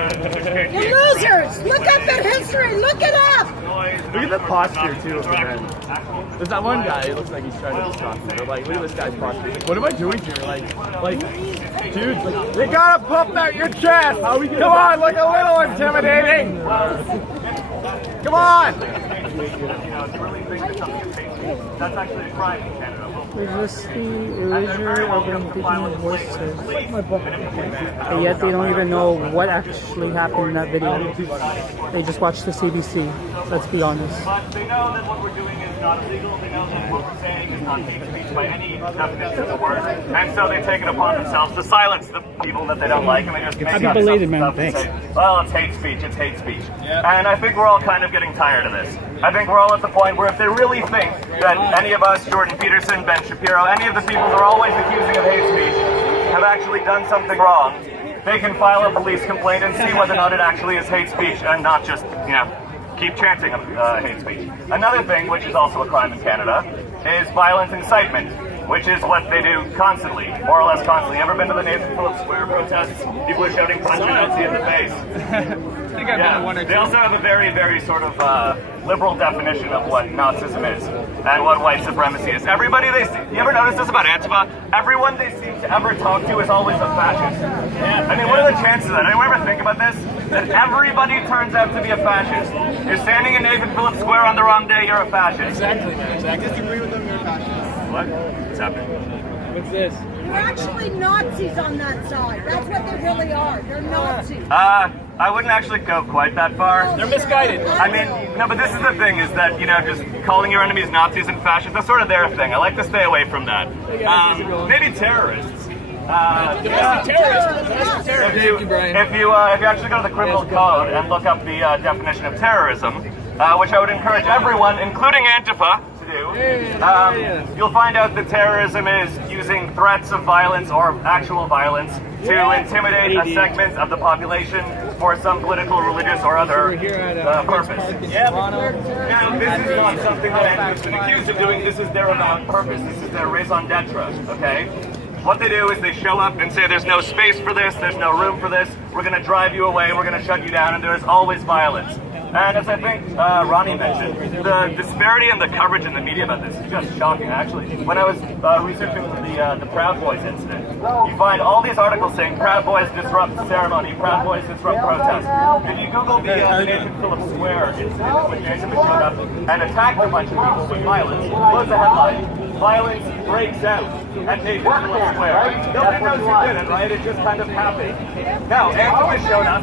You losers! Look up that history! Look it up! Look at the posture too of the men. There's that one guy, it looks like he's trying to distract me, but like, look at this guy's posture. He's like, what am I doing here? Like, dude, like, you gotta pump out your chest! Come on, look a little intimidating! Come on! That's actually a crime in Canada. Resist the erasure of indigenous voices. And yet they don't even know what actually happened in that video. They just watched the CBC. Let's be honest. But they know that what we're doing is not illegal. They know that what we're saying is not hate speech by any definition of the word. And so they take it upon themselves to silence the people that they don't like, and they just make up stuff and say, well, it's hate speech, it's hate speech. And I think we're all kind of getting tired of this. I think we're all at the point where if they really think that any of us, Jordan Peterson, Ben Shapiro, any of the people they're always accusing of hate speech have actually done something wrong, they can file a police complaint and see whether or not it actually is hate speech and not just, keep chanting hate speech. Another thing, which is also a crime in Canada, is violent incitement, which is what they do constantly, more or less constantly. Ever been to the Nathan Phillips Square protests? People are shouting punch a Nazi in the face. I think I've been to one or two. They also have a very, very sort of liberal definition of what Nazism is and what white supremacy is. Everybody they see, you ever notice this about Antifa? Everyone they seem to ever talk to is always a fascist. I mean, what are the chances of that? Anyone ever think about this? That everybody turns out to be a fascist. You're standing in Nathan Phillips Square on the wrong day, you're a fascist. Exactly, man. Exactly. Disagree with them, you're a fascist. What? What's happening? What's this? They're actually Nazis on that side. That's what they really are. They're Nazis. I wouldn't actually go quite that far. They're misguided. I mean, no, but this is the thing, is that, just calling your enemies Nazis and fascists, that's sort of their thing. I like to stay away from that. Maybe terrorists. If you actually go to the criminal code and look up the definition of terrorism, which I would encourage everyone, including Antifa, to do, you'll find out that terrorism is using threats of violence or actual violence to intimidate a segment of the population for some political, religious, or other purpose. Now, this is not something that Antifa's been accused of doing. This is their avowed purpose. This is their raison d'etre, okay? What they do is they show up and say there's no space for this, there's no room for this, we're going to drive you away, we're going to shut you down, and there's always violence. And as I think Ronnie mentioned, the disparity in the coverage in the media about this is just shocking, actually. When I was researching the Proud Boys incident, you find all these articles saying Proud Boys disrupt ceremony, Proud Boys disrupt protest. If you Google the Nathan Phillips Square incident, in which Nathan showed up and attacked a bunch of people with violence, what's the headline? Violence breaks out at Nathan Phillips Square. Nobody knows who did it, right? It just kind of happened. Now, Antifa showed up.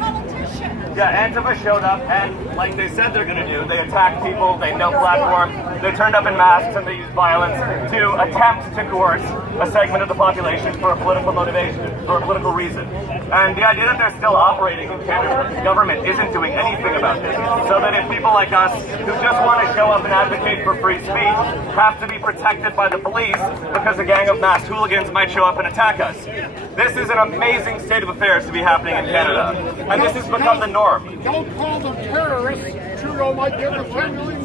Yeah, Antifa showed up, and like they said they're going to do, they attacked people, they no platform, they turned up in masks, and they used violence to attempt to coerce a segment of the population for a political motivation, for a political reason. And the idea that they're still operating in Canada, but the government isn't doing anything about this, so that if people like us, who just want to show up and advocate for free speech, have to be protected by the police because a gang of masked hooligans might show up and attack us. This is an amazing state of affairs to be happening in Canada, and this has become the norm. Don't call them terrorists. Trudeau might give them $10 million.